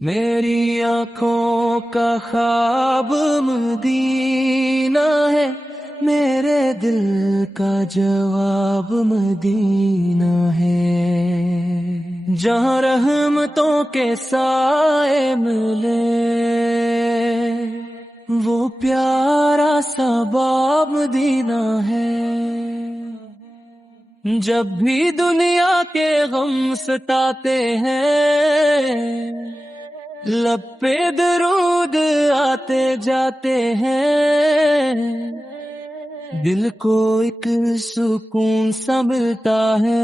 میری آنکھوں کا خواب مدینہ ہے، میرے دل کا جواب مدینہ ہے، جہاں رحمتوں کے سائے ملے وہ پیارا سا باب مدینہ ہے۔ جب بھی دنیا کے غم ستاتے ہیں، لب پہ درود آتے جاتے ہیں، دل کو ایک سکون سا ملتا ہے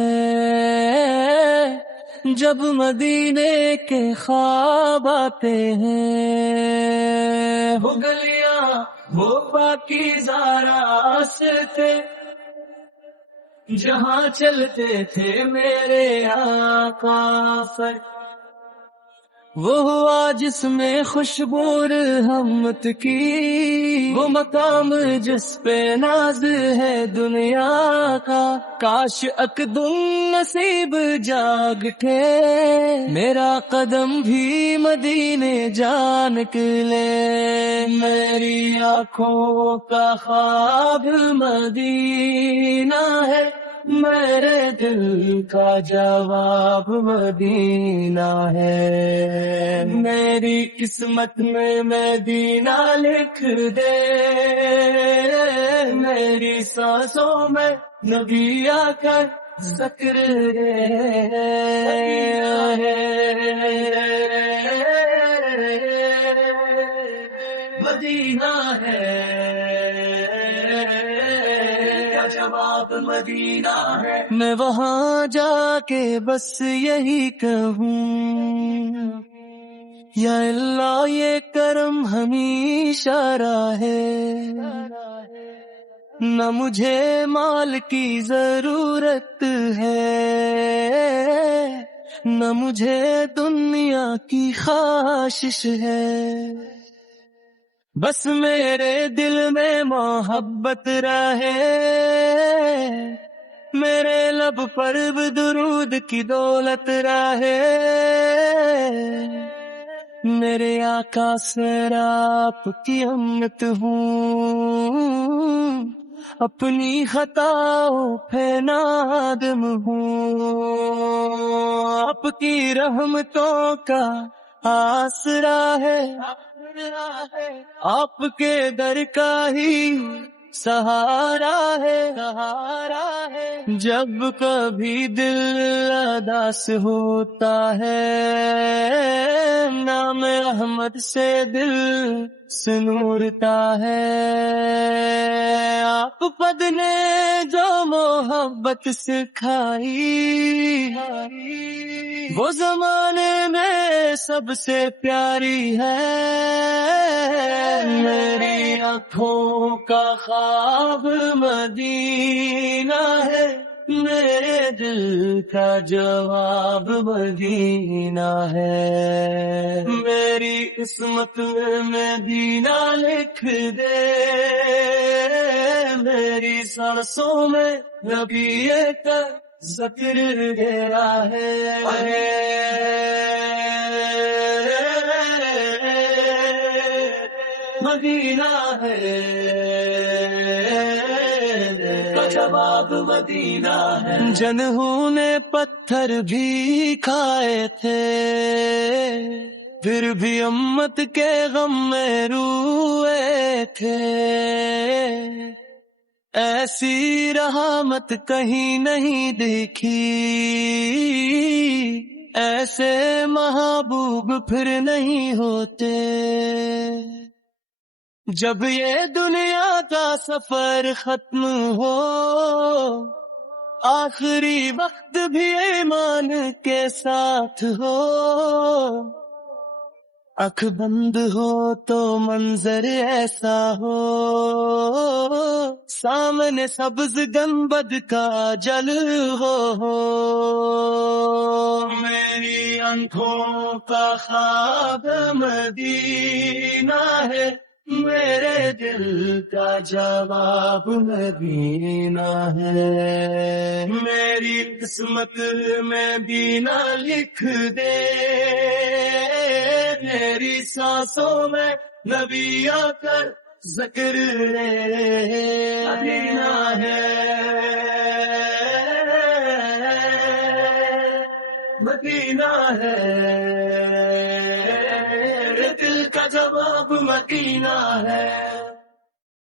جب مدینے کے خواب آتے ہیں۔ وہ گلیاں وہ پاکیزہ راستے جہاں چلتے تھے میرے آقا پر، وہ ہوا جس میں خوشبو رحمت کی، وہ مقام جس پہ ناز ہے دنیا کا۔ کاش اک دن نصیب جاگ کے میرا قدم بھی مدینے جا نکلے۔ میری آنکھوں کا خواب مدینہ ہے، میرے دل کا جواب مدینہ ہے۔ میری قسمت میں مدینہ لکھ دے، میری سانسوں میں نبی آ کر ذکر مدینہ ہے، جواب مدینہ ہے۔ میں وہاں جا کے بس یہی کہوں، یا اللہ یہ کرم ہمیشہ رہے، نہ مجھے مال کی ضرورت ہے، نہ مجھے دنیا کی خواہش ہے، بس میرے دل میں محبت رہے، میرے لب پر بھی درود کی دولت رہے، میرے آقا سے آپ کی امت ہوں، اپنی خطاؤں پہ نادم ہوں، آپ کی رحمتوں کا آسرا ہے، آپ کے در کا ہی سہارا ہے، جب کبھی دل اداس ہوتا ہے، نام احمد سے دل سنورتا ہے۔ آپ پد نے جو محبت سکھائی، وہ زمانے میں سب سے پیاری ہے۔ میری آنکھوں کا خواب مدینہ ہے، میرے دل کا جواب مدینہ ہے۔ میری قسمت میں مدینہ لکھ دے، میری سانسوں میں نبی کا ذکر گیا ہے۔ مدینہ ہے، جواب مدینہ ہے۔ جنہوں نے پتھر بھی کھائے تھے، پھر بھی امت کے غم میں روئے تھے، ایسی رحمت کہیں نہیں دیکھی، ایسے محبوب پھر نہیں ہوتے۔ جب یہ دنیا کا سفر ختم ہو، آخری وقت بھی ایمان کے ساتھ ہو، آنکھ بند ہو تو منظر ایسا ہو، سامنے سبز گنبد کا جل ہو۔ میری آنکھوں کا خواب مدینہ ہے، میرے دل کا جواب مدینہ ہے۔ میری قسمت میں مدینہ لکھ دے، میری سانسوں میں نبی آ کر ذکر مدینہ ہے، مدینہ ہے، دل کا جواب مدینہ ہے.